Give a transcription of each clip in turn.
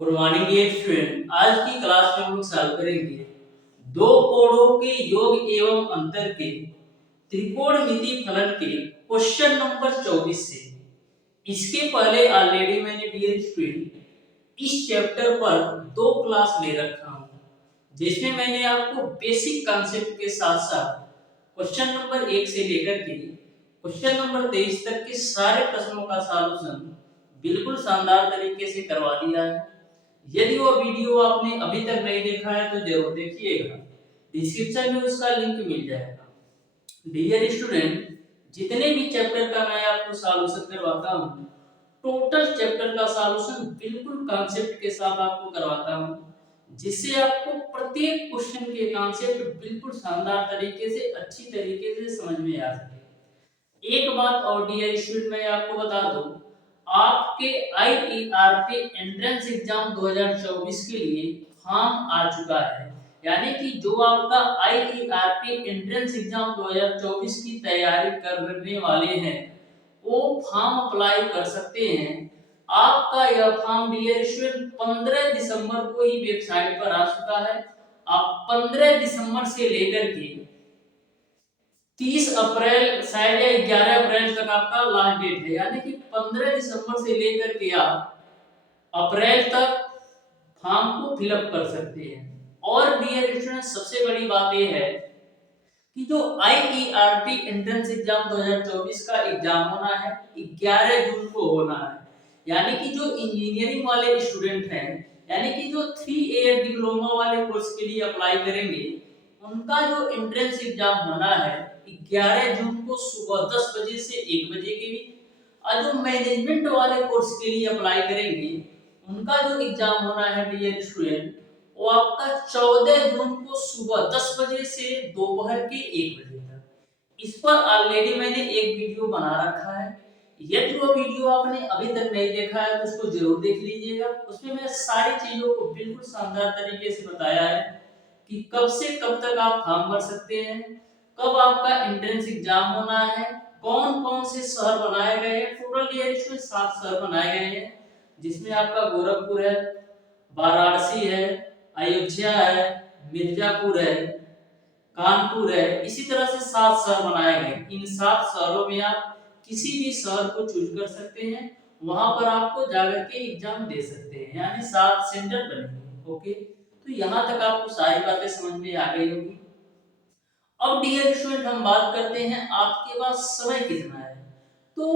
Good morning dear student. आज की class में हम लोग सॉल्व करेंगे दो कोणों के योग एवं अंतर के त्रिकोणमिति फलन के क्वेश्चन नंबर 24 से। इसके पहले ऑलरेडी मैंने डियर स्टूडेंट इस चैप्टर पर दो क्लास ले रखा हूँ, जिसमें मैंने आपको बेसिक कॉन्सेप्ट के साथ साथ क्वेश्चन नंबर 1 से लेकर के क्वेश्चन नंबर 23 तक के सारे प्रश्नों का सॉल्यूशन बिल्कुल शानदार तरीके से करवा दिया है। यदि वो वीडियो आपने अभी तक नहीं देखा है तो जरूर देखिएगा, डिस्क्रिप्शन में उसका लिंक मिल जाएगा। डियर स्टूडेंट, जितने भी चैप्टर का मैं आपको सॉल्यूशन करवाता हूँ, टोटल चैप्टर का सॉल्यूशन बिल्कुल कॉन्सेप्ट के साथ आपको करवाता हूँ, जिससे आपको प्रत्येक क्वेश्चन के कॉन्सेप्ट बिल्कुल शानदार तरीके से अच्छी तरीके से समझ में आ सके। एक बात और डियर स्टूडेंट मैं आपको बता दूं, आपके आईईआरटी एंट्रेंस एग्जाम 2024 के लिए फॉर्म आ चुका है। यानी कि जो आपका आईईआरटी एंट्रेंस एग्जाम 2024 की तैयारी करने वाले हैं, वो फॉर्म अप्लाई कर सकते हैं। आपका यह फॉर्म डियर स्टूडेंट 15 दिसंबर को ही वेबसाइट पर आ चुका है। आप 15 दिसंबर से लेकर के 30 अप्रैल शायद या 11 अप्रैल तक आपका लास्ट डेट है, यानी कि 15 दिसंबर से लेकर के आप अप्रैल तक फॉर्म को फिलअप कर सकते हैं। और डियर स्टूडेंट, सबसे बड़ी बात यह है कि जो आईईआरटी एंट्रेंस एग्जाम 2024 का एग्जाम होना है 11 जून को होना है। यानी कि जो इंजीनियरिंग वाले स्टूडेंट हैं, यानी कि जो 3 ईयर डिप्लोमा वाले कोर्स के लिए अप्लाई करेंगे, उनका जो एंट्रेंस एग्जाम होना है 11 जून को सुबह 10 बजे से 1 बजे के बीच। और जो मैनेजमेंट वाले कोर्स के लिए अप्लाई करेंगे, उनका जो एग्जाम होना है डियर स्टूडेंट, वो आपका 14 जून को सुबह 10 बजे से दोपहर के 1 बजे तक। इस पर ऑलरेडी मैंने एक वीडियो बना रखा है। यदि वो वीडियो आपने अभी तक नहीं देखा है तो उसको जरूर देख लीजिएगा। उसमें मैं सारी चीजों को बिल्कुल शानदार तरीके से बताया है कि कब से कब तक आप फॉर्म भर सकते हैं, कब आपका एंट्रेंस एग्जाम होना है, कौन कौन से शहर बनाए गए हैं। टोटल ये इसमें 7 शहर बनाए गए हैं, जिसमें आपका गोरखपुर है, वाराणसी है, अयोध्या है, मिर्जापुर है, कानपुर है। इसी तरह से 7 शहर बनाए गए। इन 7 शहरों में आप किसी भी शहर को चूज कर सकते हैं, वहां पर आपको जाकर के एग्जाम दे सकते हैं, यानी 7 सेंटर बनेंगे। ओके, तो यहाँ तक आपको सारी बातें समझ में आ गई होगी। अब डियर स्टूडेंट, हम बात करते हैं आपके पास समय कितना है। तो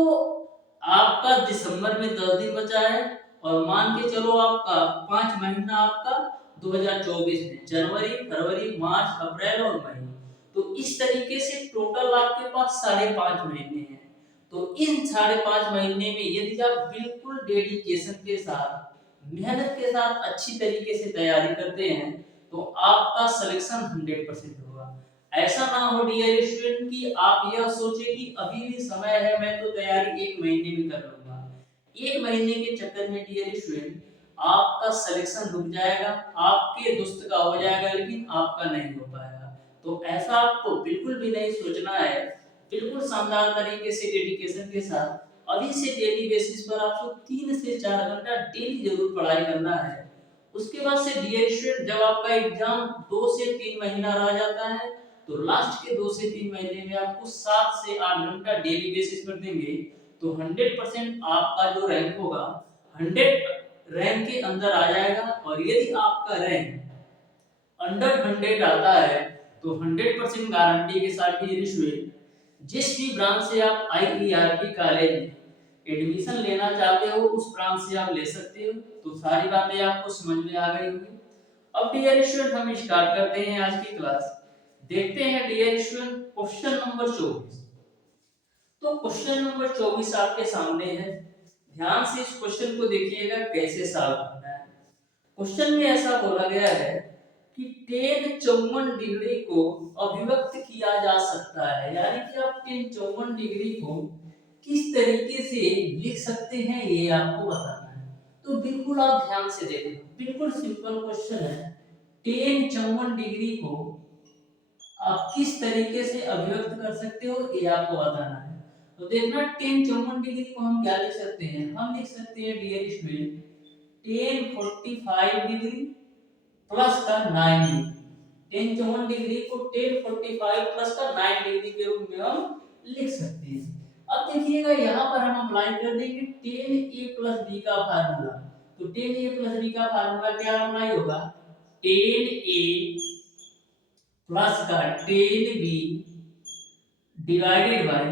आपका दिसंबर में 10 दिन बचा है, और मान के चलो आपका 5 महीना आपका 2024 में जनवरी, फरवरी, मार्च, अप्रैल और मई। तो इस तरीके से टोटल आपके पास 5.5 महीने हैं। तो इन 5.5 महीने में यदि आप बिल्कुल डेडिकेशन के साथ, मेहनत के साथ अच्छी तरीके से तैयारी करते हैं, तो आपका सिलेक्शन 100% होगा। ऐसा ना हो डियर स्टूडेंट कि आप यह सोचे कि अभी भी समय है, मैं तो तैयारी 1 महीने में कर लूंगा। 1 महीने के चक्कर में डियर स्टूडेंट आपका सिलेक्शन रुक जाएगा, आपके दोस्त का हो जाएगा लेकिन आपका नहीं हो पाएगा। तो ऐसा आपको बिल्कुल भी नहीं सोचना है। बिल्कुल शानदार तरीके से डेडिकेशन के साथ अभी से डेली बेसिस पर आपको 3 से 4 घंटा डेली जरूर पढ़ाई करना है। उसके बाद से डियर स्टूडेंट, जब आपका एग्जाम 2 से 3 महीना रह जाता है, तो लास्ट के 2 से 3 महीने में आपको 7 से 8 घंटा डेली बेसिस पर देंगे, तो 100% आपका जो रैंक होगा 100 रैंक के अंदर आ जाएगा। और यदि आपका रैंक अंडर 100 आता है, तो 100% गारंटी के साथ डियर स्टूडेंट, जिस भी ब्रांच से आप आईईआरटी कॉलेज एडमिशन लेना चाहते हो, उस ब्रांच से आप ले सकते हो। तो सारी बातें आपको समझ में आ गई होंगी। अब डियर स्टूडेंट, हम स्टार्ट करते हैं आज की क्लास। देखते हैं डियर स्टूडेंट क्वेश्चन नंबर 24। तो क्वेश्चन नंबर 24 आपके सामने है। ध्यान से इस क्वेश्चन को देखिएगा कैसे सॉल्व करना है। क्वेश्चन में ऐसा बोला गया है कि tan 54 डिग्री को अभिव्यक्त किया जा सकता है, यानी कि आप tan 54 डिग्री को किस तरीके से लिख सकते हैं, ये आपको बताना है। तो बिल्कुल आप ध्यान से देखें, बिल्कुल सिंपल क्वेश्चन है। tan 54 डिग्री को आप किस तरीके से अभिव्यक्त कर सकते हो, ये आपको बताना है। तो देखना, tan 54 डिग्री को हम क्या लिख सकते हैं। हम लिख सकते हैं dear student tan 45 degree plus का 9 डिग्री, टेन 54 डिग्री को टेन 45 प्लस का 9 डिग्री के रूप में हम लिख सकते हैं। अब देखिएगा यहाँ पर हम अप्लाई कर देंगे टेन ए प्लस बी का फार्मूला। तो टेन ए प्लस बी का फार्मूला क्या अप्लाई होगा, टेन ए प्लस का tan B divided by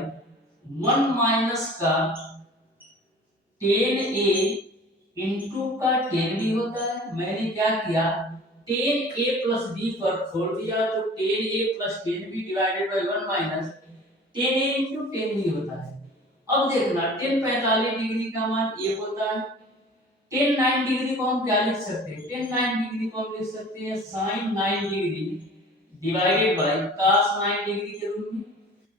1 minus का टेन ए इंटू का टेन बी होता है। मैंने क्या किया, टेन ए प्लस बी पर छोड़ दिया, तो tan A plus tan B divided by 1 minus tan A into tan B होता है। अब देखना टेन 45 डिग्री का मान 1 होता है, टेन 9 डिग्री को हम क्या लिख सकते हैं, टेन 9 डिग्री को हम लिख सकते हैं sine 9 degree divided by cos 9 degree के रूप में,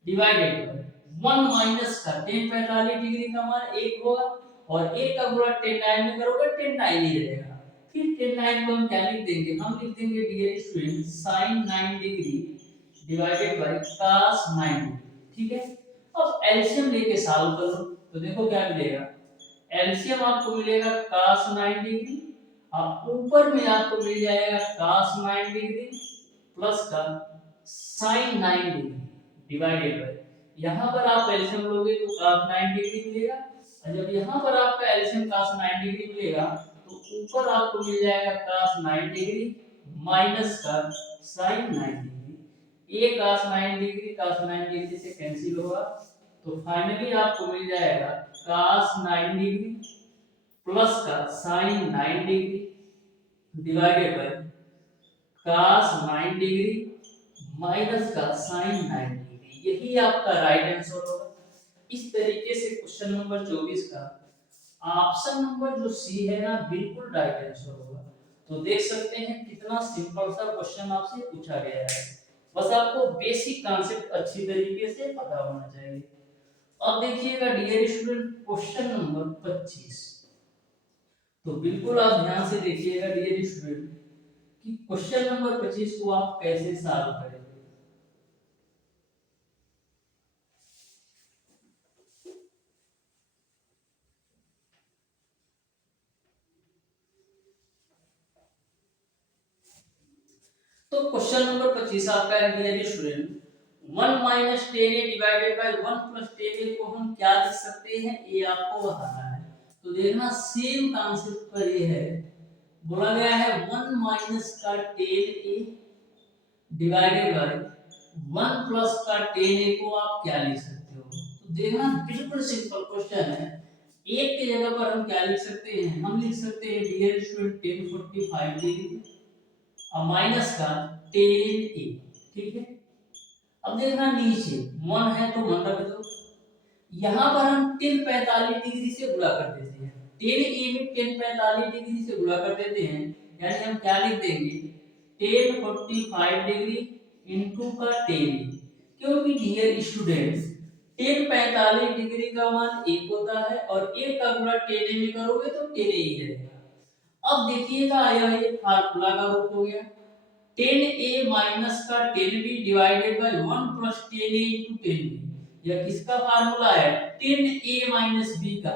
डिवाइडेड बाय 1 माइनस का टेन 45 डिग्री का मान 1 होगा, और 1 का गुणा टेन 9 में करोगे टेन 9 ही रहेगा। फिर टेन 9 को हम क्या लिख देंगे, हम लिख देंगे dear student sine 9 degree divided by cos 9 degree. ठीक है, अब एलसीएम लेके सॉल्व करो तो देखो क्या मिलेगा, एलसीएम आपको मिलेगा cos 9 डिग्री, और ऊपर में आपको मिल जाएगा cos 9 डिग्री प्लस का sin 9 डिग्री डिवाइडेड बाय, यहाँ पर आप एलसीएम लोगे तो cos 9 डिग्री मिलेगा, और जब यहाँ पर आपका एलसीएम cos 9 डिग्री मिलेगा तो ऊपर आपको मिल जाएगा cos 9 डिग्री माइनस का sin 9 डिग्री। ये cos 9 डिग्री cos 9 डिग्री से कैंसिल होगा, तो फाइनली आपको मिल जाएगा cos 9 डिग्री प्लस का sin 9 degree divided by cos 9 degree minus का sin 9 डिग्री। यही आपका राइट आंसर होगा। इस तरीके से क्वेश्चन नंबर 24 का ऑप्शन नंबर जो सी है ना बिल्कुल राइट आंसर होगा। तो देख सकते हैं कितना सिंपल सा क्वेश्चन आपसे पूछा गया है, बस आपको बेसिक कॉन्सेप्ट अच्छी तरीके से पता होना चाहिए। अब देखिएगा डियर स्टूडेंट क्वेश्चन नंबर 25, तो बिल्कुल आप ध्यान से देखिएगा डियर स्टूडेंट कि क्वेश्चन नंबर 25 को आप कैसे सॉल्व करेंगे। तो क्वेश्चन नंबर 25 आपका है dear student, 1 minus tan a divided by 1 plus tan a को हम क्या लिख सकते हैं, ये आपको बताना है। तो देखना सेम कॉन्सेप्ट पर ये है, बोला गया है 1 माइनस का tan a divided by 1 plus का टेन ए को आप क्या लिख सकते हो। तो देखना बिल्कुल सिंपल क्वेश्चन है, एक की जगह पर हम क्या लिख सकते हैं, हम लिख सकते हैं डियर स्टूडेंट टेन 45 डिग्री और माइनस का टेन ए। ठीक है, अब देखना नीचे 1 है तो 1 रख दो, यहाँ पर हम टेन 45 डिग्री से गुणा कर देते हैं, टेन ए में टेन 45 डिग्री से गुणा कर देते हैं, यानी हम क्या लिख देंगे टेन 45 डिग्री इंटू का टेन, क्योंकि डियर स्टूडेंट टेन 45 डिग्री का मान 1 होता है और 1 का गुणा टेन में करोगे तो टेन ही रहेगा। अब देखिएगा यह एक फार्मूला का रूप हो गया, टेन ए माइनस का tan B divided by 1 plus tan A into tan B. यह किसका फार्मूला है, टेन ए माइनस बी का,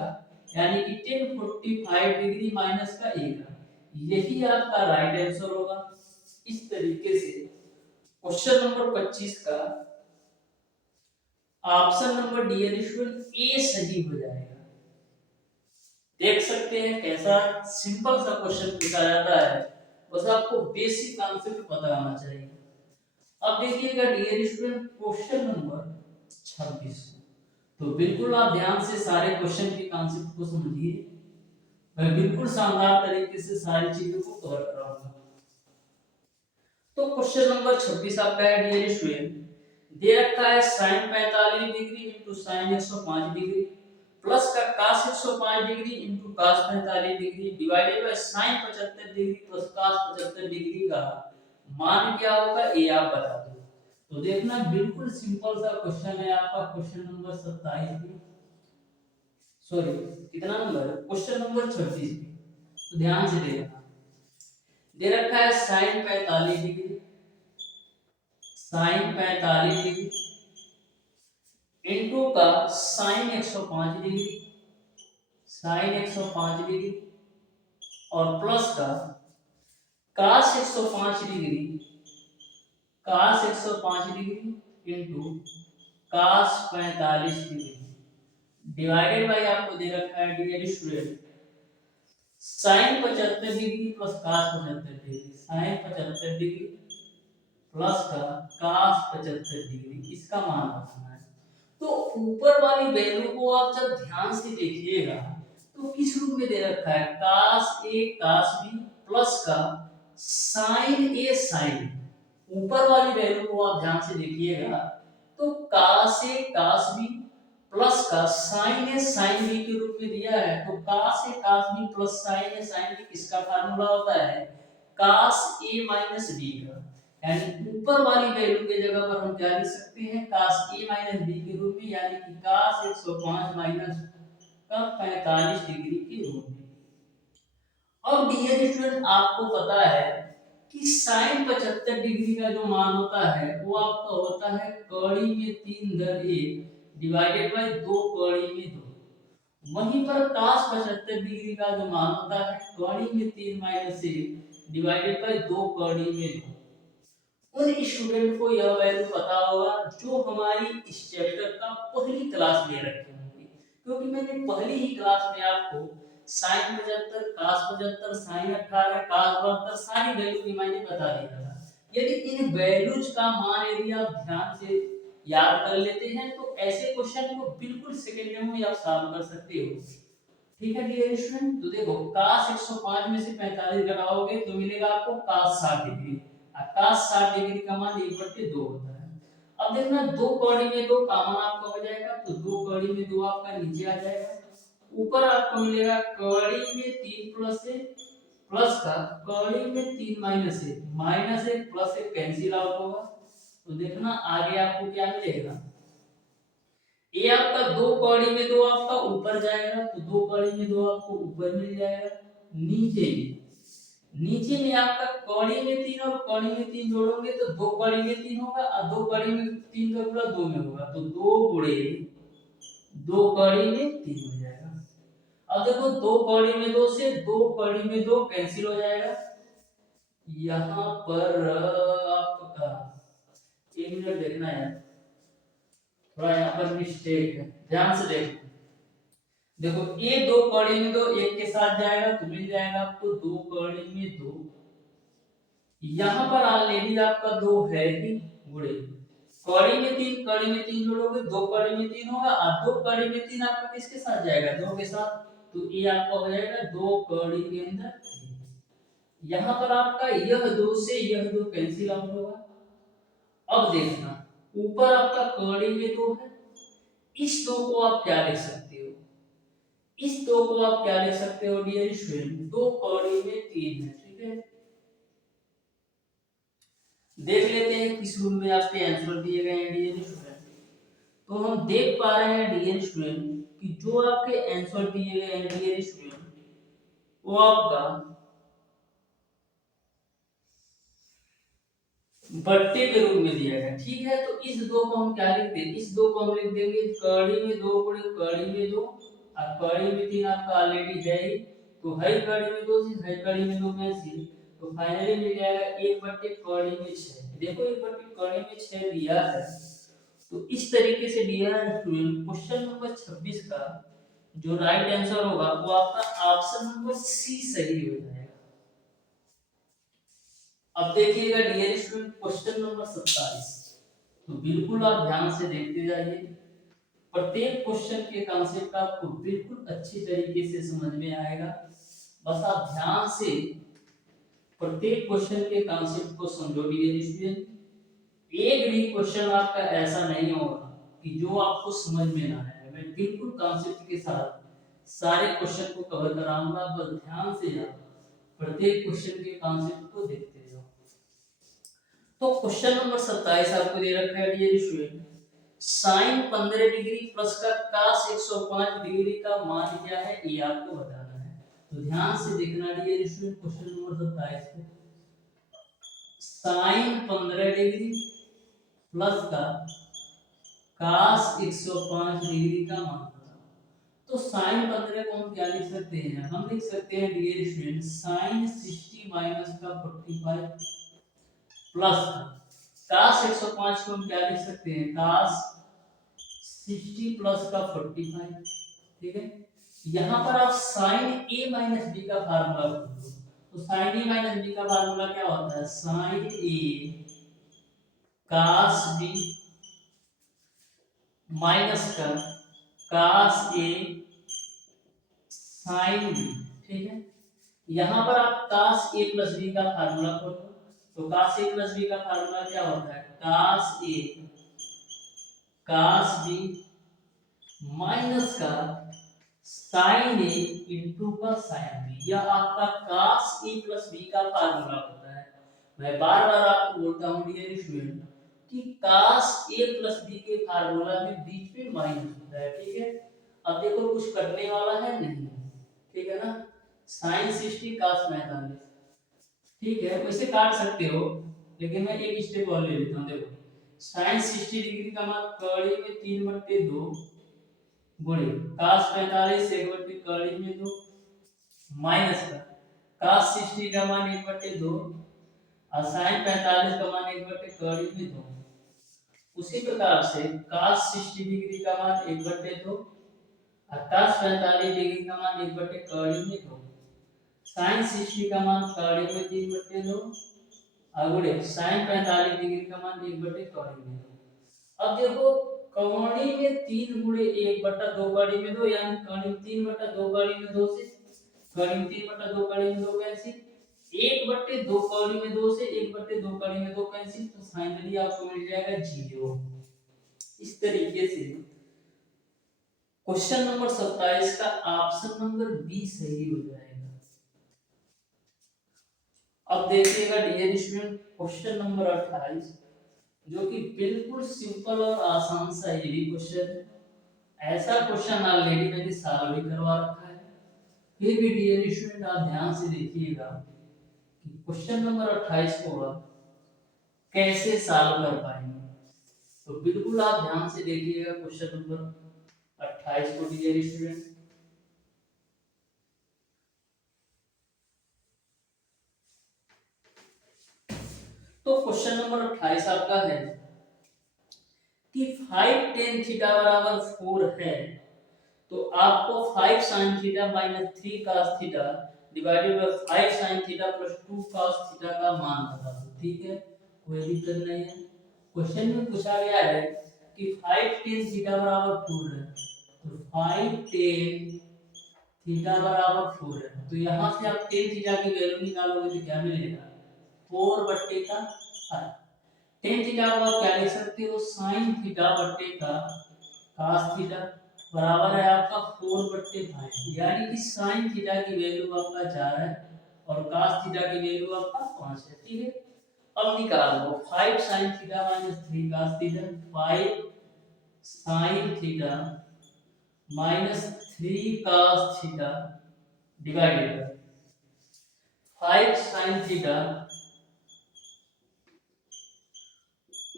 यानी कि टेन 45 डिग्री माइनस का ए का। यही आपका राइट आंसर होगा। इस तरीके से क्वेश्चन नंबर 25 का ऑप्शन नंबर डी ए सही हो जाएगा। देख सकते हैं कैसा सिंपल सा क्वेश्चन पूछा जाता है, बस आपको बेसिक कॉन्सेप्ट पता होना चाहिए। अब देखिएगा डियर स्टूडेंट क्वेश्चन नंबर 26, तो बिल्कुल आप ध्यान से सारे क्वेश्चन के कॉन्सेप्ट को समझिए, मैं बिल्कुल शानदार तरीके से सारी चीजों को कवर कराऊंगा। तो क्वेश्चन नंबर 26 आपका है डियर स्टूडेंट, दे रखा है sin 45 degree into sin 105 degree plus का cos 105 degree into cos 45 degree divided bye sin 75 degree plus cos 75 degree का मान क्या होगा ये आप बता दो। तो देखना बिल्कुल सिंपल सा क्वेश्चन है आपका, क्वेश्चन नंबर 27 में, सॉरी कितना नंबर है, क्वेश्चन नंबर 26 में। तो ध्यान से देखना, दे रखा है sin 45 degree, sin 45 degree into का sin 105 डिग्री, sin 105 डिग्री और प्लस का cos 105 degree, cos 105 degree into cos 45 degree divided by आपको दे रखा है dear student sin 75 degree plus cos 75 degree, sin 75 degree plus का cos 75 डिग्री, इसका मान रखना है। तो ऊपर वाली वैल्यू को आप जब ध्यान से देखिएगा तो किस रूप में दे रखा है, cos a cos b plus का sin a sin, ऊपर वाली वैल्यू को आप ध्यान से देखिएगा तो cos a cos b plus का sin a sin b के रूप में दिया है। तो cos a cos b plus sin a sin b किसका फार्मूला होता है, cos a माइनस b का, यानी ऊपर वाली वैल्यू के जगह पर हम क्या लिख सकते हैं, cos a माइनस b के रूप में, यानी कि cos 105 माइनस का 45 डिग्री के रूप में। अब डियर स्टूडेंट आपको पता है कि sin 75 डिग्री का जो मान होता है वो आपका होता है कड़ी में 3/1 डिवाइडेड बाय 2 कड़ी में 2। वहीं पर cos 75 डिग्री का जो मान होता है कड़ी में 3 माइनस 1 डिवाइडेड बाय 2 कड़ी में 2। उन स्टूडेंट को यह वैल्यू पता होगा जो हमारी इस चैप्टर का पहली क्लास में रखे होंगे, क्योंकि मैंने पहली ही क्लास में आपको sin 75 cos 75 sin 18 cos 72 सारी वैल्यू की मैंने बता दिया था। यदि इन वैल्यूज का मान यदि आप ध्यान से याद कर लेते हैं तो ऐसे क्वेश्चन को बिल्कुल सेकंडों में आप सॉल्व कर सकते हो। ठीक है डियर स्टूडेंट, तो देखो cos 105 में से 45 घटाओगे तो मिलेगा आपको cos 60 डिग्री, और cos 60 डिग्री का मान 1/2 होता है। अब देखना दो कौड़ी में दो कॉमन आपका हो जाएगा, तो दो कौड़ी में दो आपका नीचे आ जाएगा, ऊपर आपको मिलेगा कौड़ी में 3 प्लस 1 प्लस का कौड़ी में 3 minus 1, minus 1 plus 1 cancel out होगा। तो देखना आगे आपको क्या मिलेगा, ये आपका दो कौड़ी में दो आपका ऊपर जाएगा, तो दो कौड़ी में दो आपको ऊपर मिल जाएगा। नीचे में आपका कौड़ी में 3 और कौड़ी में 3 जोड़ोगे तो दो कौड़ी में 3 होगा, और दो कौड़ी में 3 का गुणा 2 में होगा, तो 2 गुणे 2 कौड़ी में 3 हो जाएगा। अब देखो दो कौड़ी में 2 से दो कौड़ी में 2 कैंसिल हो जाएगा। यहाँ पर आपका 1 मिनट देखना है, थोड़ा यहाँ पर मिस्टेक है, ध्यान से देखो। देखो ये दो कौड़ी में दो एक के साथ जाएगा तो मिल जाएगा आपको दो कौड़ी में दो, यहाँ पर ऑलरेडी आपका दो है ही, गुणे कौड़ी में 3 कौड़ी में 3 जोड़ोगे दो कौड़ी में 3 होगा, और दो कौड़ी में 3 आपका किसके साथ जाएगा, दो के साथ, तो ये आपका हो जाएगा दो कौड़ी के अंदर 3। यहाँ पर आपका यह दो से यह दो कैंसिल आउट होगा। अब देखना ऊपर आपका कौड़ी में दो है, इस दो को आप क्या लिख सकते हो, इस दो को आप क्या लिख सकते हो डियर स्टूडेंट, दो कौड़ी में 3 है। ठीक है, देख लेते हैं किस रूम में आपके आंसर दिए गए हैं डियर स्टूडेंट। तो हम देख पा रहे हैं डियर स्टूडेंट कि जो आपके आंसर दिए गए हैं डियर स्टूडेंट वो आपका बट्टे के रूप में दिया गया। ठीक है, तो इस दो को हम क्या लिखते हैं, इस दो को हम लिख देंगे कड़ी में दो गुणे कड़ी में दो, और कड़ी में 3 आपका ऑलरेडी है ही, तो है कड़ी में दो से है कड़ी में दो कैंसिल, तो फाइनली मिल जाएगा 1/6 देखो 1/6 दिया है। तो इस तरीके से दिया है स्टूडेंट, क्वेश्चन नंबर 26 का जो राइट आंसर होगा वो आपका ऑप्शन नंबर सी सही हो जाएगा। अब देखिएगा डियर स्टूडेंट क्वेश्चन नंबर 27, तो बिल्कुल आप ध्यान से देखते जाइए, प्रत्येक क्वेश्चन के कॉन्सेप्ट आपको बिल्कुल अच्छी तरीके से समझ में आएगा। बस आप ध्यान से प्रत्येक क्वेश्चन के कॉन्सेप्ट को समझो डियर स्टूडेंट। एक भी क्वेश्चन आपका ऐसा नहीं होगा कि जो आपको समझ में ना आए, मैं बिल्कुल कॉन्सेप्ट के साथ सारे क्वेश्चन को कवर कराऊंगा, बस ध्यान से जाओ, प्रत्येक क्वेश्चन के कॉन्सेप्ट को देखते जाओ। तो क्वेश्चन नंबर 27 आपको दे रखा है dear student, sin 15 degree plus का cos 105 डिग्री का मान क्या है ये आपको बताना है। तो ध्यान से देखना डियर स्टूडेंट क्वेश्चन नंबर 27 को, sin 15 डिग्री प्लस का cos 105 डिग्री का मान बताओ। तो साइन 15 को हम क्या लिख सकते हैं, हम लिख सकते हैं डियर स्टूडेंट साइन 60 माइनस का 45 प्लस कास 105 को हम क्या लिख सकते हैं, कास 60 प्लस का 45। ठीक है, यहाँ पर आप साइन ए माइनस बी का फार्मूला खोलो, तो साइन ए माइनस बी का फार्मूला क्या होता है, साइन ए कास बी माइनस का कास ए साइन बी। ठीक है, यहाँ पर आप कास ए प्लस बी का फार्मूला खोलो, तो कास ए प्लस बी का फार्मूला क्या होता है, कास ए कास बी माइनस का साइन ए इंटू का साइन बी, यह आपका कास ए प्लस बी का फार्मूला होता है। मैं बार बार आपको बोलता हूँ डियर स्टूडेंट कि कास ए प्लस बी के फार्मूला में बीच में माइनस होता है। ठीक है, अब देखो कुछ करने वाला है नहीं, ठीक है ना, साइन 60 कास 45। ठीक है, वैसे काट सकते हो, लेकिन मैं एक स्टेप और ले लेता हूँ। देखो साइन 60 डिग्री का मान कड़ी में 3/2 गुणे कास 45 1/2 कड़ी में 2 माइनस का कास 60 का मान 1/2 और साइन 45 का मान 1/2 कड़ी में 2। उसी प्रकार से कास 60 डिग्री का मान 1/2 और कास 45 डिग्री का मान 1/2 कड़ी में 2, साइन 60 का मान कड़ी में 3/2 और गुणे साइन 45 डिग्री का मान 1/2 कड़ी में 2। अब देखो कौड़ी में 3 गुणे 1/2 कड़ी में 2, यानी कड़ी में 3/2 कड़ी में 2 से कड़ी में 3/2 कड़ी में 2 कैंसिल, 1/2 कड़ी में 2 से 1/2 कड़ी में 2 कैंसिल, तो फाइनली आपको मिल जाएगा 0। इस तरीके से क्वेश्चन नंबर 27 का ऑप्शन नंबर बी सही हो जाएगा। अब देखिएगा डियर स्टूडेंट क्वेश्चन नंबर 28, जो कि बिल्कुल सिंपल और आसान सा ये भी क्वेश्चन है। ऐसा क्वेश्चन ऑलरेडी मैंने सॉल्व भी करवा रखा है, फिर भी डियर स्टूडेंट आप ध्यान से देखिएगा कि क्वेश्चन नंबर 28 को आप कैसे सॉल्व कर पाएंगे। तो बिल्कुल आप ध्यान से देखिएगा क्वेश्चन नंबर 28 को डियर स्टूडेंट। तो क्वेश्चन नंबर 28 आपका है कि 5 tan थीटा बराबर 4 है, तो आपको 5 sin theta minus 3 cos theta divided by 5 sin theta plus 2 cos theta का मान बता दो। ठीक है, कोई दिक्कत नहीं है। क्वेश्चन में पूछा गया है कि 5 tan थीटा बराबर 4 है, तो 5 tan थीटा बराबर 4 है, तो यहाँ से आप tan थीटा की वैल्यू निकालोगे तो क्या मिलेगा, 4 बट्टे का tan थीटा को आप क्या लिख सकते हो, sin थीटा बट्टे का cos थीटा बराबर है आपका 4/5, यानी कि sin थीटा की वैल्यू आपका 4 है और cos थीटा की वैल्यू आपका 5 है। ठीक है, अब निकाल लो 5 sin theta minus 3 cos theta, 5 sin theta minus 3 cos theta divided by 5 sin theta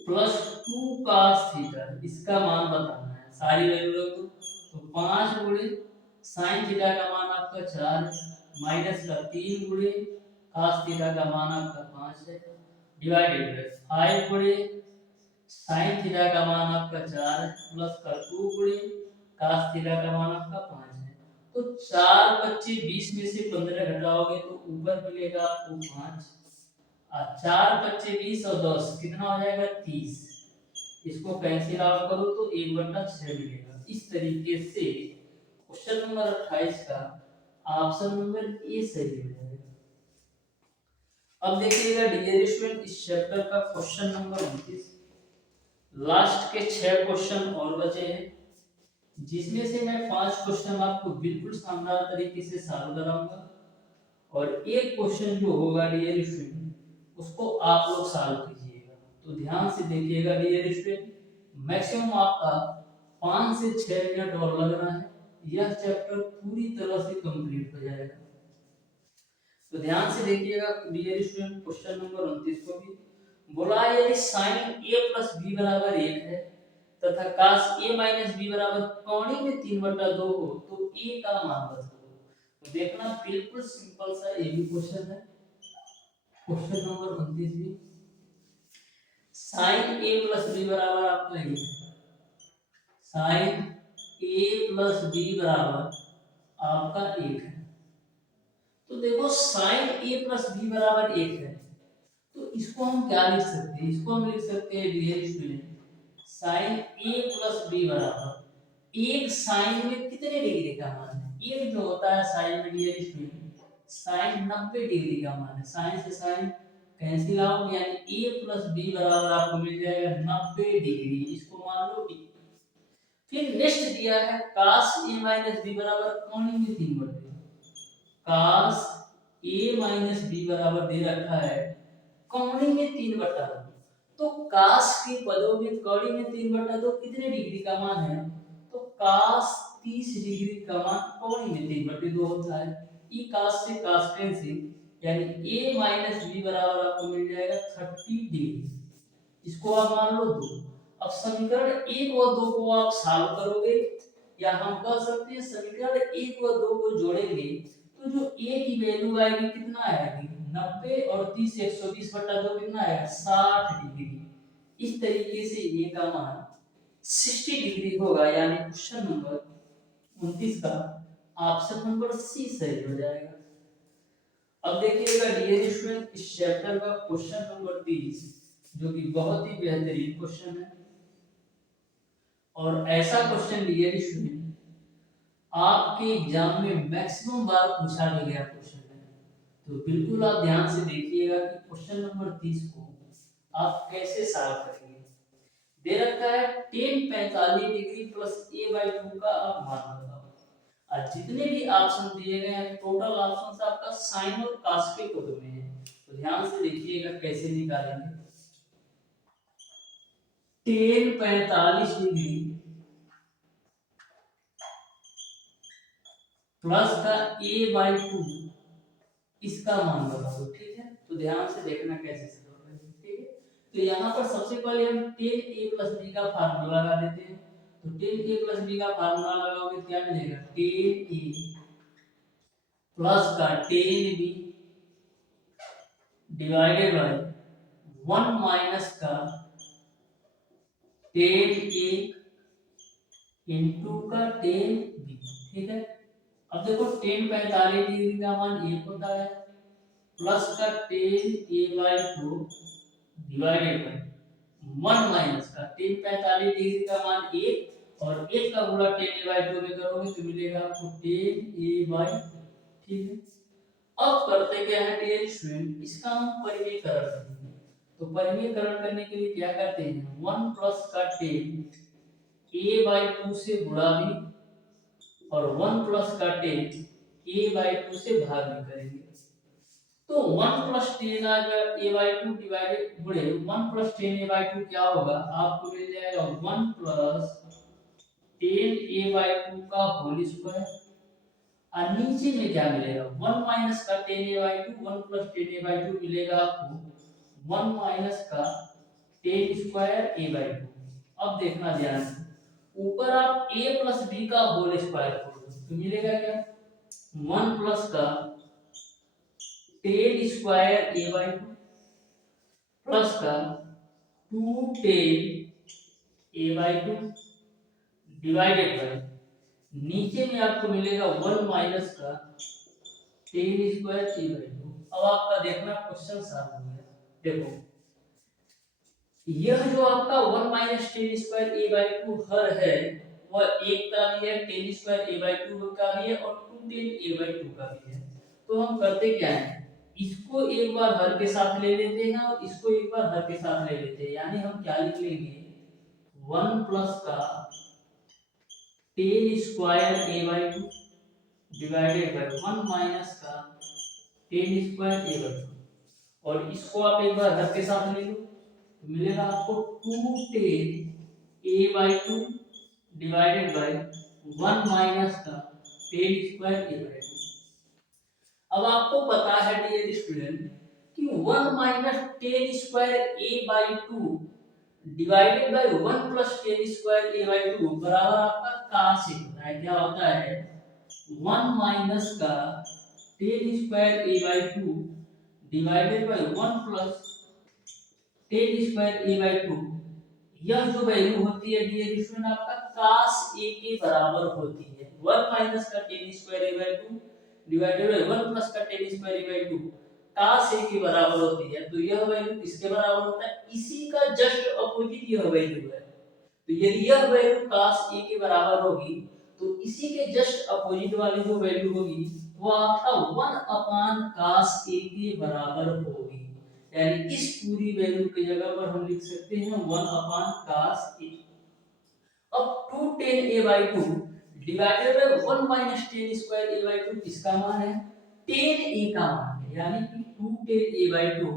plus 2 cos theta, इसका मान बताना है, सारी वैल्यू रख दो। तो 5 गुणे sin थीटा का मान आपका 4 माइनस का 3 गुणे cos थीटा का मान आपका 5 है डिवाइडेड बाय 5 गुणे sin थीटा का मान आपका 4 प्लस का 2 गुणे cos थीटा का मान आपका 5 है। तो 4 25 20 में से 15 घटाओगे तो ऊपर मिलेगा आपको 5 और 4 25 20 और 10 कितना हो जाएगा 30, इसको कैंसिल आउट करो तो 1/6 मिलेगा। इस तरीके से क्वेश्चन नंबर 28 का ऑप्शन नंबर ए सही हो जाएगा। अब देखिएगा डियर स्टूडेंट इस चैप्टर का क्वेश्चन नंबर 29, लास्ट के 6 क्वेश्चन और बचे हैं, जिसमें से मैं 5 क्वेश्चन आपको बिल्कुल शानदार तरीके से सॉल्व कराऊंगा और एक क्वेश्चन जो होगा डियर स्टूडेंट उसको आप लोग सॉल्व कीजिएगा। तो ध्यान से देखिएगा डियर स्टूडेंट, मैक्सिमम आपका 5 से 6 मिनट और लगना है, यह चैप्टर पूरी तरह से कंप्लीट हो जाएगा। तो ध्यान से देखिएगा डियर स्टूडेंट क्वेश्चन नंबर 29 को भी। बोला यदि sin a प्लस b बराबर 1 है तथा काश ए माइनस बी बराबर कौणी में 3/2 हो तो ए का मान बताओ। तो देखना बिल्कुल सिंपल सा ये भी क्वेश्चन है। क्वेश्चन नंबर 29 भी साइन ए प्लस बी बराबर आपका ये साइन ए प्लस बी बराबर आपका 1 है। तो देखो साइन ए प्लस बी बराबर 1 है, तो इसको हम क्या लिख सकते हैं? इसको हम लिख सकते हैं डियर स्टूडेंट साइन ए प्लस बी बराबर एक साइन में कितने डिग्री का मान है? एक जो होता है साइन में डियर स्टूडेंट साइन 90 डिग्री का मान है। साइन से साइन कैंसिल आउट यानी ए प्लस बी बराबर आपको मिल जाएगा 90 डिग्री। इसको मान लो ए। फिर नेक्स्ट दिया है cos a माइनस बी बराबर कोणीय में 3/2। cos a माइनस बी बराबर दे रखा है कोणीय में 3/2। तो cos के पदों में कोणीय में 3/2 कितने डिग्री का मान है? तो cos 30 डिग्री का मान कोणीय में 3/2 होता है। ई cos से cos कैंसिल यानी a माइनस बी बराबर आपको मिल जाएगा 30 डिग्री। इसको आप मान लो 2। अब समीकरण 1 व 2 को आप सॉल्व करोगे या हम कह सकते हैं समीकरण 1 व 2 को जोड़ेंगे तो जो a की वैल्यू आएगी कितना आएगी 90 और 30 120/2 कितना आएगा 60 डिग्री। इस तरीके से a का मान 60 डिग्री होगा यानी क्वेश्चन नंबर 29 का ऑप्शन नंबर सी सही हो जाएगा। अब देखिएगा डियर स्टूडेंट इस चैप्टर का क्वेश्चन नंबर 30 जो कि बहुत ही बेहतरीन क्वेश्चन है और ऐसा क्वेश्चन डियर स्टूडेंट आपके एग्जाम में मैक्सिमम बार पूछा भी गया क्वेश्चन है। तो बिल्कुल आप ध्यान से देखिएगा कि क्वेश्चन नंबर 30 को आप कैसे सॉल्व करेंगे। दे रखा है tan 45 डिग्री प्लस a/2 का आप मान बताओ। और जितने भी ऑप्शन दिए गए हैं टोटल ऑप्शन आपका साइन और cos के पदों में है। तो ध्यान से देखिएगा कैसे निकालेंगे। tan 45 डिग्री प्लस का a/2 इसका मान बताओ। ठीक है, तो ध्यान से देखना कैसे सॉल्व करेंगे। ठीक है, तो यहाँ पर सबसे पहले हम tan a प्लस b का फार्मूला लगा देते हैं। तो tan a प्लस b का फार्मूला लगाओगे क्या मिलेगा tan a प्लस का tan b divided by 1 minus का tan a इनटू का tan b। ठीक है, अब देखो tan 45 डिग्री का मान 1 होता है प्लस का tan a/2 divided by 1 minus का tan 45 डिग्री का मान 1 और 1 का गुणा tan a/2 में करोगे तो मिलेगा आपको tan a/2। ठीक है, अब करते क्या है डियर स्टूडेंट इसका हम परिमेयकरण करेंगे। तो परिमेयकरण करने के लिए क्या करते हैं 1 प्लस का tan a/2 से गुणा भी और 1 प्लस का tan a/2 से भाग भी करेंगे। तो 1 प्लस tan a/2 डिवाइडेड गुणे 1 प्लस tan a/2 क्या होगा आपको मिल जाएगा 1 प्लस tan a/2 का होल स्क्वायर और नीचे में क्या मिलेगा 1 माइनस का tan a/2 1 plus tan a/2 मिलेगा आपको 1 माइनस का tan स्क्वायर a/2। अब देखना ध्यान से ऊपर आप a प्लस b का होल स्क्वायर करोगे तो मिलेगा क्या 1 प्लस का tan स्क्वायर a/2 प्लस का 2 tan a/2 डिवाइडेड बाय नीचे में आपको मिलेगा 1 माइनस का tan स्क्वायर a/2। अब आपका देखना क्वेश्चन सॉल्व हो गया। देखो यह जो आपका 1 माइनस tan स्क्वायर a/2 हर है वह एक का भी है tan स्क्वायर a/2 का भी है और 2 tan a/2 का भी है। तो हम करते क्या है इसको एक बार हर के साथ ले लेते हैं और इसको एक बार हर के साथ ले लेते हैं यानी हम क्या लिख लेंगे 1 प्लस का tan square a/2 divided by 1 minus का tan स्क्वायर a/2 और इसको आप एक बार हर के साथ ले लो तो मिलेगा आपको 2 tan a/2 divided by 1 minus का tan स्क्वायर a/2। अब आपको पता है डियर स्टूडेंट कि 1 minus tan square a/2 divided by 1 plus ten square a by to बराबर आपका cos ए होता है। क्या होता है 1 माइनस का tan square a by two divided by 1 plus ten square a by to. यह जो वैल्यू होती है डियर स्टूडेंट आपका cos a के बराबर होती है। 1 माइनस का tan square a by two divided by 1 plus का tan square a by two cos a के बराबर होती है। तो यह वैल्यू किसके बराबर होता है, इसी का जस्ट अपोजिट यह वैल्यू है। तो यदि यह वैल्यू cos a के बराबर होगी तो इसी के जस्ट अपोजिट वाली जो वैल्यू होगी वो आपका 1 अपॉन cos a के बराबर होगी। यानी इस पूरी वैल्यू की जगह पर हम लिख सकते हैं 1 अपॉन cos a। अब 2 tan a by 2 divided by 1 minus tan square a by 2 किसका मान है, tan a का मान है। यानी कि 2 tan a by 2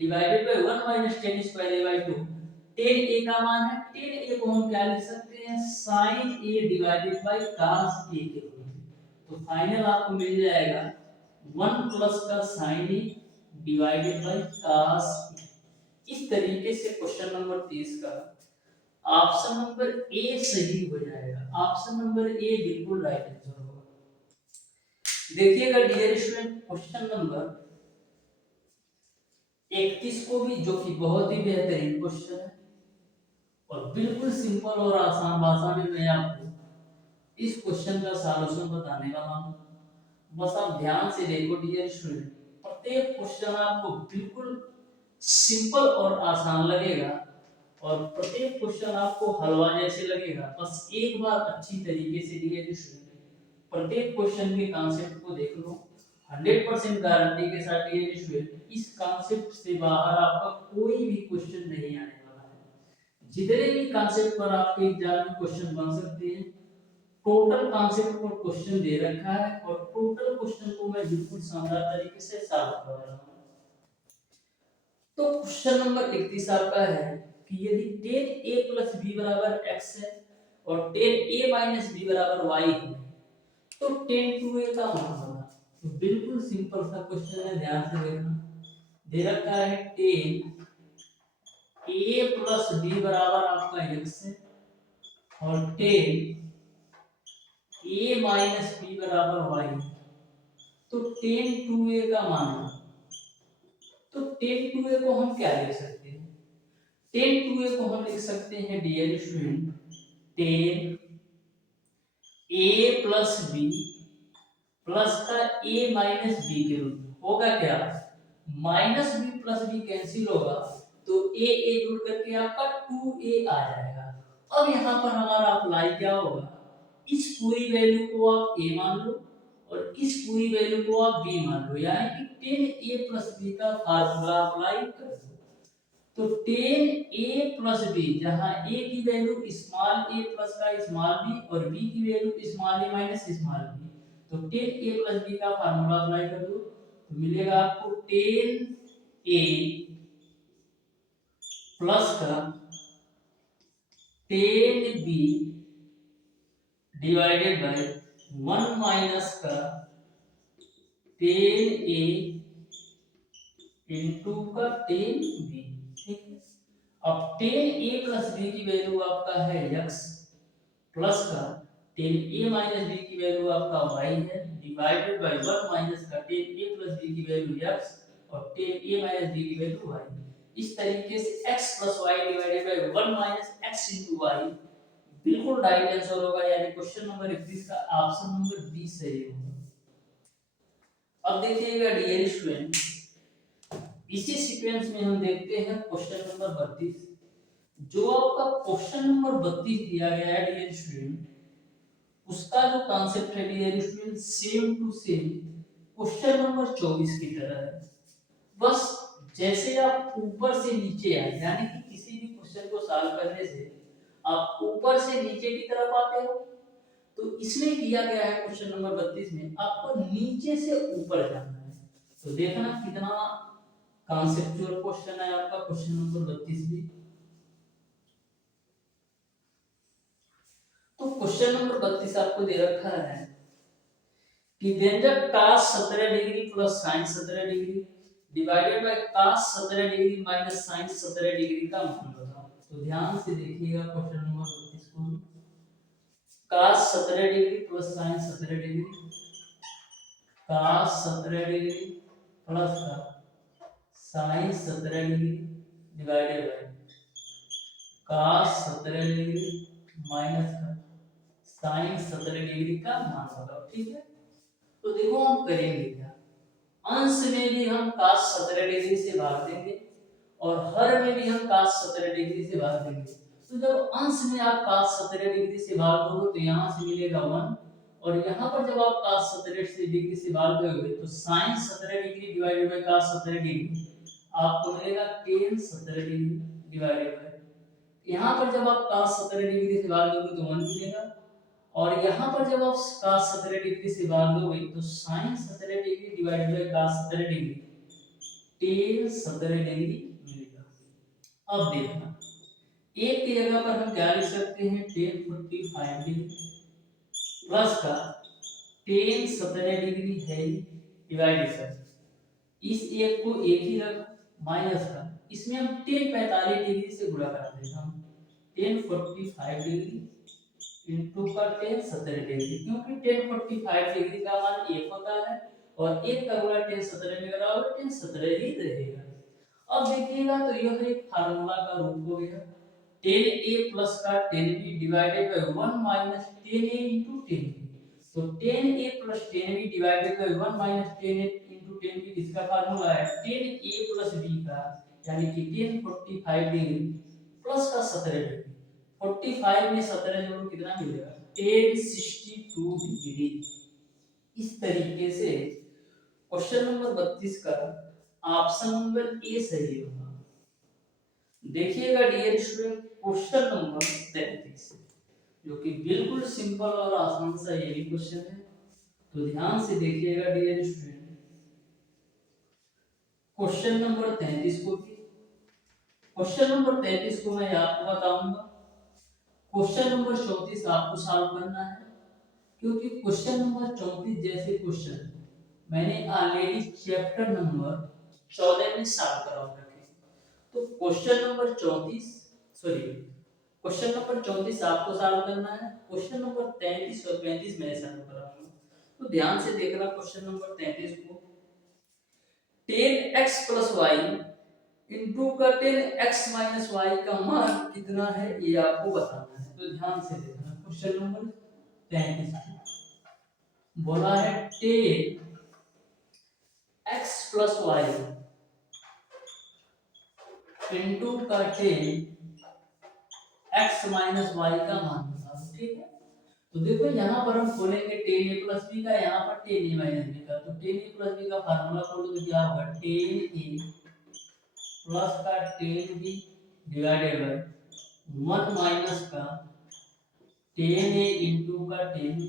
divided by 1 minus tan square a by 2 tan a का मान है। tan a को हम क्या लिख सकते हैं sin a divided by cos a के रूप में। तो फाइनल आपको मिल जाएगा 1 प्लस का sin a divided by cos a। इस तरीके से क्वेश्चन नंबर 30 का ऑप्शन नंबर ए सही हो जाएगा। ऑप्शन नंबर ए बिल्कुल राइट आंसर होगा। देखिएगा डियर स्टूडेंट क्वेश्चन नंबर 31 को भी, जो कि बहुत ही बेहतरीन क्वेश्चन है और बिल्कुल सिंपल और आसान भाषा में मैं आपको इस क्वेश्चन का सॉल्यूशन बताने वाला हूं। बस आप ध्यान से देखो डियर स्टूडेंट, प्रत्येक क्वेश्चन आपको बिल्कुल सिंपल और आसान लगेगा और प्रत्येक क्वेश्चन आपको हलवा जैसे लगेगा। बस एक बार अच्छी तरीके से डियर स्टूडेंट प्रत्येक क्वेश्चन के कॉन्सेप्ट को देख लो। 100% गारंटी के साथ डियर स्टूडेंट इस कॉन्सेप्ट से बाहर आपका कोई भी क्वेश्चन नहीं आने वाला है। जितने भी कॉन्सेप्ट पर आपके एग्जाम में क्वेश्चन बन सकते हैं, टोटल कॉन्सेप्ट पर क्वेश्चन दे रखा है और टोटल क्वेश्चन को मैं बिल्कुल शानदार तरीके से सॉल्व कर रहा हूं। तो क्वेश्चन नंबर 31 आपका है कि यदि tan a plus b बराबर x है और tan a minus b बराबर y है तो tan 2a का मान होगा। तो बिल्कुल सिंपल सा क्वेश्चन है, ध्यान से देखना। दे रखा है tan a plus b बराबर आपका x है और tan a minus b बराबर y है। तो tan 2a का मान है। तो tan 2a को हम क्या लिख सकते हैं, tan 2a को हम लिख सकते हैं dear student tan a plus b plus का a माइनस b के रूप में। होगा क्या, minus b plus b cancel होगा तो a जुड़ करके आपका 2a आ जाएगा। अब यहाँ पर हमारा अप्लाई क्या होगा, इस पूरी वैल्यू को आप a मान लो और इस पूरी वैल्यू को आप b मान लो। यानी कि tan a प्लस b का फार्मूला अप्लाई कर दो। तो tan a प्लस b, जहां a की वैल्यू स्मॉल a प्लस का स्मॉल b और b की value small a minus small b, तो tan a प्लस b का फार्मूला अप्लाई कर दो तो मिलेगा आपको tan a प्लस का tan b divided by 1 minus का tan a इनटू का tan b। ठीक है, अब tan a प्लस b की वैल्यू आपका है x प्लस का tan a माइनस b की वैल्यू आपका y है डिवाइडेड बाय 1 माइनस का tan a प्लस b की वैल्यू x और tan a माइनस b की वैल्यू y। इस तरीके से x plus y divided by 1 minus x into y बिल्कुल राइट आंसर होगा। यानी क्वेश्चन नंबर 31 का ऑप्शन नंबर बी सही होगा। अब देखिएगा डियर स्टूडेंट, इसी सीक्वेंस में हम देखते हैं क्वेश्चन नंबर 32। जो आपका क्वेश्चन नंबर 32 दिया गया है डियर स्टूडेंट, उसका जो कॉन्सेप्ट है dear student same to same question number 24 की तरह है। बस जैसे आप ऊपर से नीचे आए, यानी कि किसी भी क्वेश्चन को सॉल्व करने से आप ऊपर से नीचे की तरफ आते हो, तो इसमें किया गया है क्वेश्चन नंबर 32 में आपको नीचे से ऊपर जाना है। तो देखना कितना कॉन्सेप्चुअल क्वेश्चन है आपका क्वेश्चन नंबर 32 भी। तो क्वेश्चन नंबर 32 आपको दे रखा है कि व्यंजक cos 17 degree plus sin 17 degree divided by cos 17 degree minus sin 17 degree का मान बताओ। तो ध्यान से देखिएगा क्वेश्चन नंबर 32 को। cos 17 degree plus sin 17 degree, cos 17 degree plus का sin 17 degree divided by cos 17 degree minus का sin 17 डिग्री का मान बताओ। ठीक है, तो देखो हम करेंगे क्या, अंश में भी हम cos 17 डिग्री से भाग देंगे और हर में भी हम cos 17 डिग्री से भाग देंगे। तो जब अंश में आप cos 17 डिग्री से भाग दोगे तो यहाँ से मिलेगा 1, और यहाँ पर जब आप cos 17 डिग्री से भाग दोगे तो sin 17 degree divided by cos 17 degree आपको मिलेगा tan 17 डिग्री डिवाइडेड बाय, यहाँ पर जब आप cos 17 डिग्री से भाग दोगे तो 1 मिलेगा, और यहाँ पर जब आप cos 17 डिग्री से भाग दोगे तो sin 17 degree divided by cos 17 degree tan 17 degree मिलेगा। अब देखना, एक की जगह पर हम क्या लिख सकते हैं, tan 45 डिग्री प्लस का tan 17 डिग्री है डिवाइडेड बाय, इस एक को एक ही रख माइनस का, इसमें हम tan 45 डिग्री से गुणा कर देंगे हम, tan 45 डिग्री इनटू का tan 17 डिग्री, क्योंकि tan 45 डिग्री का मान 1 होता है और 1 का गुणा tan 17 में करा और tan 17 ही रहेगा। अब देखिएगा तो यह एक फार्मूला का रूप हो गया, tan a प्लस का tan b divided by 1 minus tan a into tan b, तो tan a plus tan b divided by 1 minus tan a into tan b किसका फार्मूला है, tan a प्लस b का, यानी कि tan 45 degree plus का 17 degree, 45 में 17 जोड़ो कितना मिलेगा, tan 62 डिग्री। इस तरीके से क्वेश्चन नंबर 32 का ऑप्शन नंबर ए सही होगा। देखिएगा डियर स्टूडेंट क्वेश्चन नंबर 33 जो कि बिल्कुल सिंपल और आसान सा ये भी क्वेश्चन है, तो ध्यान से देखिएगा डियर स्टूडेंट। क्वेश्चन नंबर 33 को भी, क्वेश्चन नंबर 33 को मैं आपको बताऊंगा, क्वेश्चन नंबर 34 आपको सॉल्व करना है, क्योंकि क्वेश्चन नंबर 34 जैसे क्वेश्चन मैंने ऑलरेडी चैप्टर नंबर 14 में सॉल्व करा रखे। तो question number 34 sorry question number 34 आपको सॉल्व करना है, क्वेश्चन नंबर 33 और 35 मैंने सॉल्व कराऊंगा। तो ध्यान से देखना क्वेश्चन नंबर 33 को, tan x plus y into का tan x minus y का मान कितना है ये आपको बताना है। तो ध्यान से देखना क्वेश्चन नंबर 33 बोला है tan x plus y into का tan x minus y का मान बताओ। ठीक है, तो देखो यहाँ पर हम खोलेंगे tan a plus b का, यहाँ पर tan a minus b का, तो tan a plus b का फार्मूला खोलो तो क्या होगा, tan a प्लस का tan b divided by 1 minus का tan a इनटू का tan b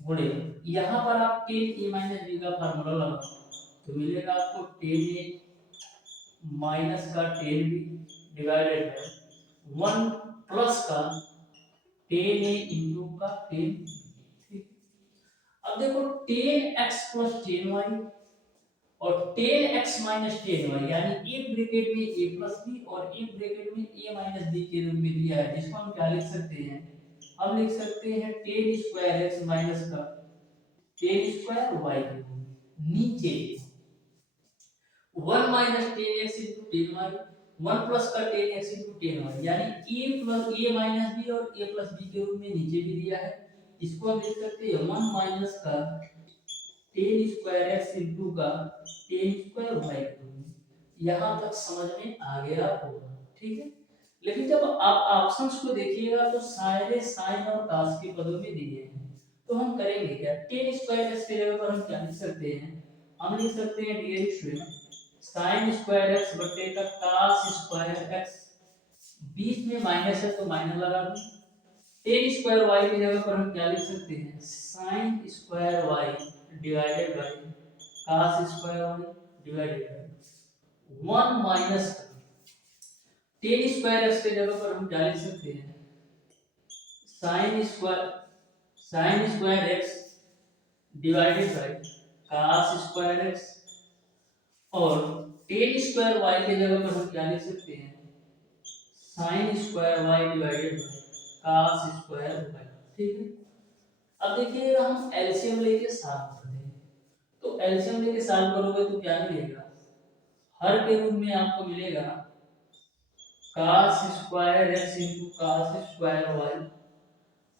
गुणे, यहाँ पर आप tan a minus b का फार्मूला लगाओ तो मिलेगा आपको tan a माइनस का tan b divided by 1 plus का tan a इनटू का tan b। ठीक, अब देखो tan x plus tan y और tan x minus tan y, यानी एक ब्रैकेट में a प्लस b और एक ब्रैकेट में a माइनस b के रूप में दिया है, जिसको हम क्या लिख सकते हैं, हम लिख सकते हैं tan स्क्वायर x माइनस का tan स्क्वायर y के रूप में, नीचे 1 minus tan x into tan y, 1 plus का tan x into tan y, यानी a plus a minus b और a प्लस b के रूप में नीचे भी दिया है, इसको हम लिख सकते हैं 1 माइनस का tan स्क्वायर x into का tan स्क्वायर y के रूप में। यहाँ तक समझ में आ गया होगा। ठीक है, लेकिन जब आप ऑप्शंस को देखिएगा तो सारे साइन और cos के पदों में दिए हैं, तो हम करेंगे क्या, tan स्क्वायर x की जगह पर हम क्या लिख सकते हैं, हम लिख सकते हैं dear student sin square x बटे का cos स्क्वायर x, बीच में माइनस है तो माइनस लगा दूं, tan स्क्वायर y की जगह पर हम क्या लिख सकते हैं, sin square y divided by cos square y divided by 1 minus tan square x की जगह पर हम क्या लिख सकते हैं, sin square x divided by cos square x, और tan स्क्वायर y की जगह पर हम क्या लिख सकते हैं, sine square Y divided by cos square Y. ठीक है, अब देखिए हम एलसीएम लेके सॉल्व करते हैं। तो एलसीएम लेके सॉल्व करोगे तो क्या मिलेगा, हर के रूप में आपको मिलेगा cos square x into cos square y,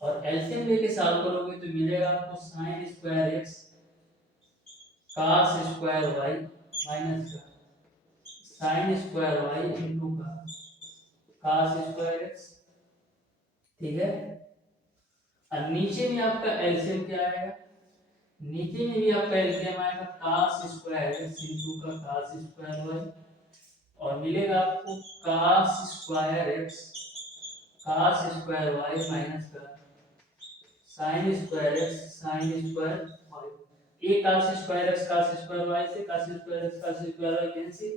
और एलसीएम लेके सॉल्व करोगे तो मिलेगा आपको sin square x cos square y minus का sin स्क्वायर y into का cos स्क्वायर x। ठीक है, और नीचे में आपका एलसीएम क्या आएगा, नीचे में भी आपका एलसीएम आएगा cos स्क्वायर x into का cos स्क्वायर y, और मिलेगा आपको cos square x cos square y minus का sin square x sin square y। ये cos square x cos square y से cos square x cos square y cancel.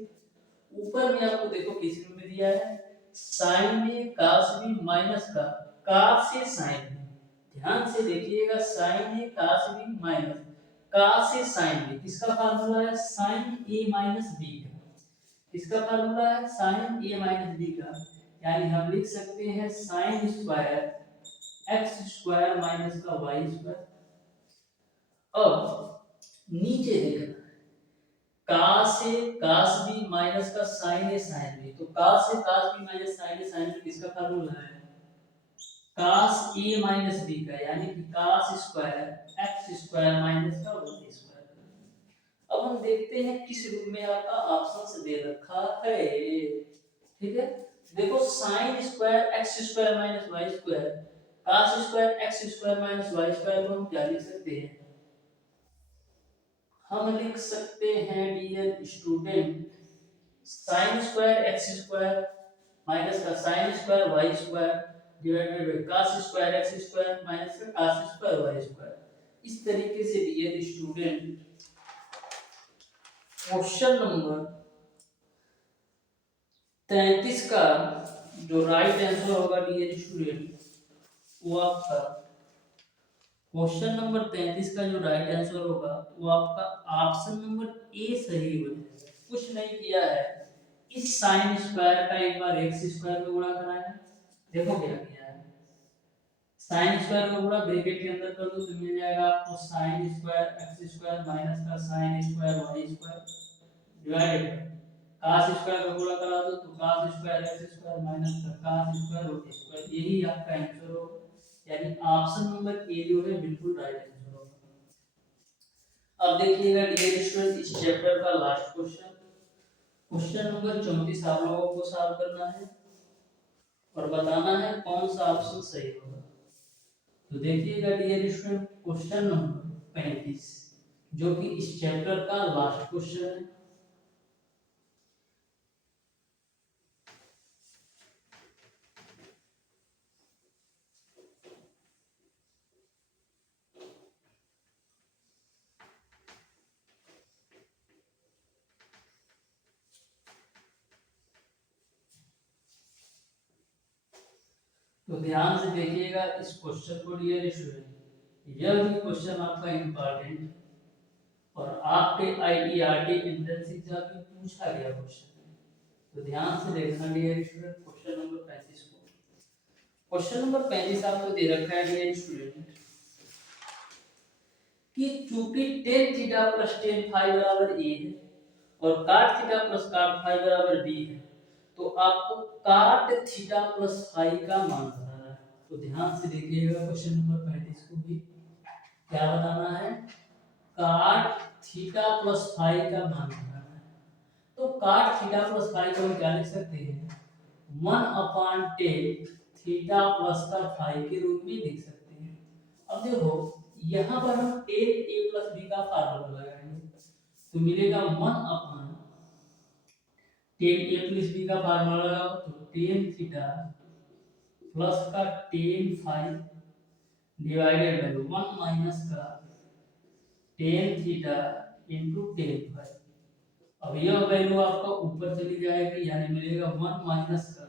ऊपर में आपको देखो किस रूप में दिया है, sin में cos भी माइनस का cos से sin भी। ध्यान से देखिएगा, sin है cos भी माइनस cos से sin भी। किसका फार्मूला है, sin a माइनस b का। किसका फार्मूला है, sin a माइनस b का, यानी हम लिख सकते हैं sin square X square minus का वाई स्क्वायर। अब नीचे देखना, cos से cos b माइनस का sin a sin b, तो cos से cos b minus sin a sin b किसका फार्मूला है, cos a माइनस b का, यानी कि cos square X square minus का वाई स्क्वायर। अब हम देखते हैं किस रूप में आपका ऑप्शन दे रखा है। ठीक है, देखो sin square X square minus Y square cos square X square minus Y square को हम क्या लिख सकते हैं, हम लिख सकते हैं dear student sin square X square minus का sin square Y square divided by cos square X square minus का cos स्क्वायर वाई स्क्वायर। इस तरीके से डियर स्टूडेंट क्वेश्चन नंबर 33 का जो राइट आंसर होगा डियर स्टूडेंट, वो आपका क्वेश्चन नंबर 33 का जो राइट आंसर होगा वो आपका ऑप्शन नंबर ए सही हो जाएगा। कुछ नहीं किया है, इस sin स्क्वायर का एक बार x स्क्वायर में गुणा कराया है। देखो क्या किया है, sin स्क्वायर को पूरा ब्रैकेट के अंदर कर दो तो मिल जाएगा आपको sin square x square minus का sin square y square divided cos square का गुणा करा दो तो cos square x square minus का cos स्क्वायर y स्क्वायर। यही आपका आंसर होगा, यानी ऑप्शन नंबर ए जो है बिल्कुल राइट आंसर होगा। अब देखिएगा डियर स्टूडेंट इस चैप्टर का लास्ट क्वेश्चन, क्वेश्चन नंबर 34 आप लोगों को सॉल्व करना है और बताना है कौन सा ऑप्शन सही होगा। तो देखिएगा डियर स्टूडेंट क्वेश्चन नंबर 35 जो कि इस चैप्टर का लास्ट क्वेश्चन है। तो ध्यान से देखिएगा इस क्वेश्चन को डियर स्टूडेंट, यह भी क्वेश्चन आपका इंपॉर्टेंट और आपके आईईआरटी एंट्रेंस एग्जाम में पूछा गया क्वेश्चन है। तो ध्यान से देखना डियर स्टूडेंट क्वेश्चन नंबर 35 को। क्वेश्चन नंबर 35 आपको दे रखा है डियर स्टूडेंट कि चूंकि tan theta plus tan phi बराबर a है और cot theta plus cot phi बराबर b है, तो आपको cot थीटा प्लस फाई का मान बताना है। तो ध्यान से देखिएगा क्वेश्चन नंबर 35 को भी क्या बताना है, cot थीटा प्लस फाई का मान बताना है। तो cot थीटा प्लस फाई को हम क्या लिख सकते हैं, 1/tan थीटा प्लस का फाई के रूप में लिख सकते हैं। अब देखो यहाँ पर हम tan a प्लस b का फार्मूला लगाएंगे तो मिलेगा 1/tan a प्लस b का फार्मूला लगाओ तो tan थीटा प्लस का tan phi divided by 1 minus का tan theta into tan phi. अब यह वैल्यू आपका ऊपर चली जाएगी, यानी मिलेगा 1 माइनस का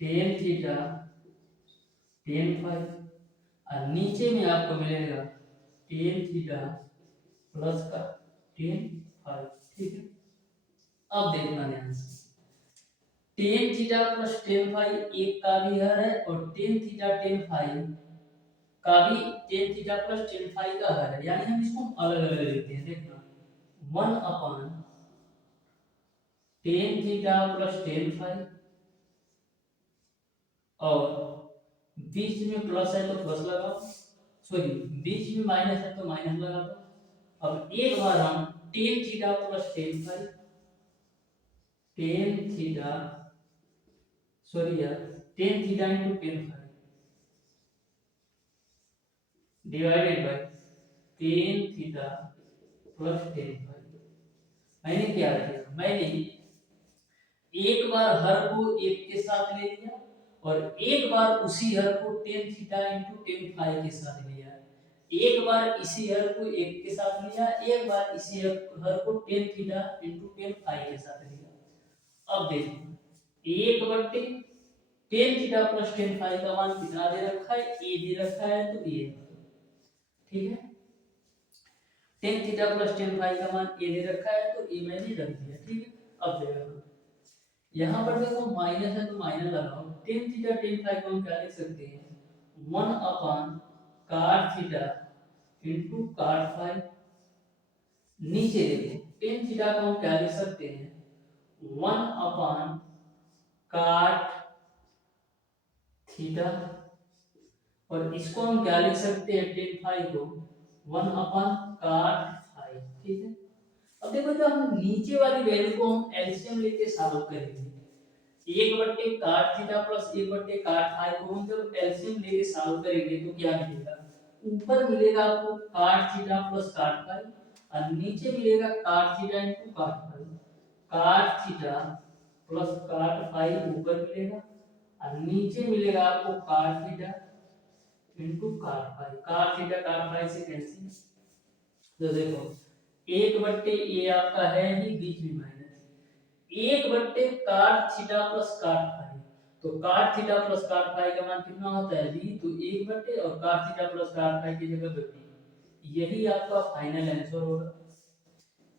tan थीटा tan फाई, और नीचे में आपको मिलेगा tan थीटा प्लस का tan फाई। ठीक है, अब देखना ध्यान से, tan theta plus tan phi एक का भी हर है और टेन थीटा टेन फाई का भी tan theta plus tan phi का हर है, यानी हम इसको अलग अलग लिखते हैं। देखना 1 tan theta plus tan phi और बीच में प्लस है तो प्लस लगाओ, सॉरी बीच में माइनस है तो माइनस लगा दो। अब एक बार हम tan theta plus tan phi, tan theta sorry यार tan theta into tan phi divided by tan theta plus tan phi. मैंने क्या किया, मैंने एक बार हर को एक के साथ ले लिया और एक बार उसी हर को tan theta into tan phi के साथ लिया। एक बार इसी हर को एक के साथ लिया, एक बार इसी हर को tan theta into tan phi के साथ लिया। अब देखो एक बट्टे tan theta plus tan phi का मान कितना दे रखा है, ए दे रखा है, तो ये ठीक है। Tan theta plus tan phi का मान ए दे रखा है तो ए मैंने रख दिया, ठीक है। अब देखो यहाँ पर देखो माइनस है तो माइनस लगाओ। टेन थीटा टेन फाई को हम क्या लिख सकते हैं, 1/cot theta into cot phi. नीचे देखो टेन थीटा को हम क्या लिख सकते हैं, 1/cot थीटा और इसको हम क्या लिख सकते हैं, टेन फाई को 1/cot फाई, ठीक है। अब देखो जो हम नीचे वाली वैल्यू को हम एलसीएम लेके सॉल्व करेंगे, एक बट्टे काट थीटा प्लस एक बट्टे काट फाई को हम जब एलसीएम लेके सॉल्व करेंगे तो क्या मिलेगा, ऊपर मिलेगा आपको काट थीटा प्लस काट फाई और नीचे मिलेगा काट थीटा इनटू काट फाई। काट थीटा प्लस काट फाई ऊपर मिलेगा और नीचे मिलेगा आपको काट थीटा इनटू काट फाई। काट थीटा काट फाई से कैंसिल, तो देखो एक बट्टे ए आपका है ही बीच में माइनस एक बट्टे काट थीटा प्लस काट फाई, तो काट थीटा प्लस काट फाई का मान कितना होता है बी, तो एक बट्टे और काट थीटा प्लस काट फाई की जगह बी, यही आपका फाइनल आंसर होगा।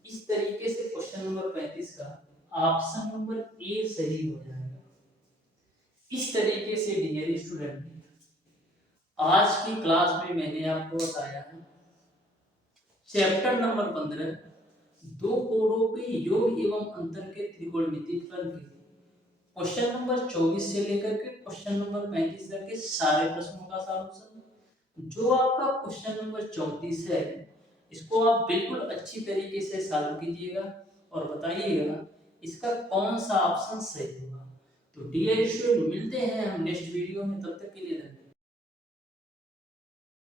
इस तरीके से क्वेश्चन नंबर 35 का ऑप्शन नंबर ए सही हो जाएगा। इस तरीके से डियर स्टूडेंट आज की क्लास में मैंने आपको बताया है चैप्टर नंबर 15 दो कोणों के योग एवं अंतर के त्रिकोणमितीय फलन के क्वेश्चन नंबर 24 से लेकर के क्वेश्चन नंबर 35 तक के सारे प्रश्नों का सॉल्यूशन। जो आपका क्वेश्चन नंबर 34 है इसको आप बिल्कुल अच्छी तरीके से सॉल्व कीजिएगा और बताइएगा इसका कौन सा ऑप्शन सही होगा। तो डियर स्टूडेंट मिलते हैं हम नेक्स्ट वीडियो में, तब तक के लिए धन्यवाद।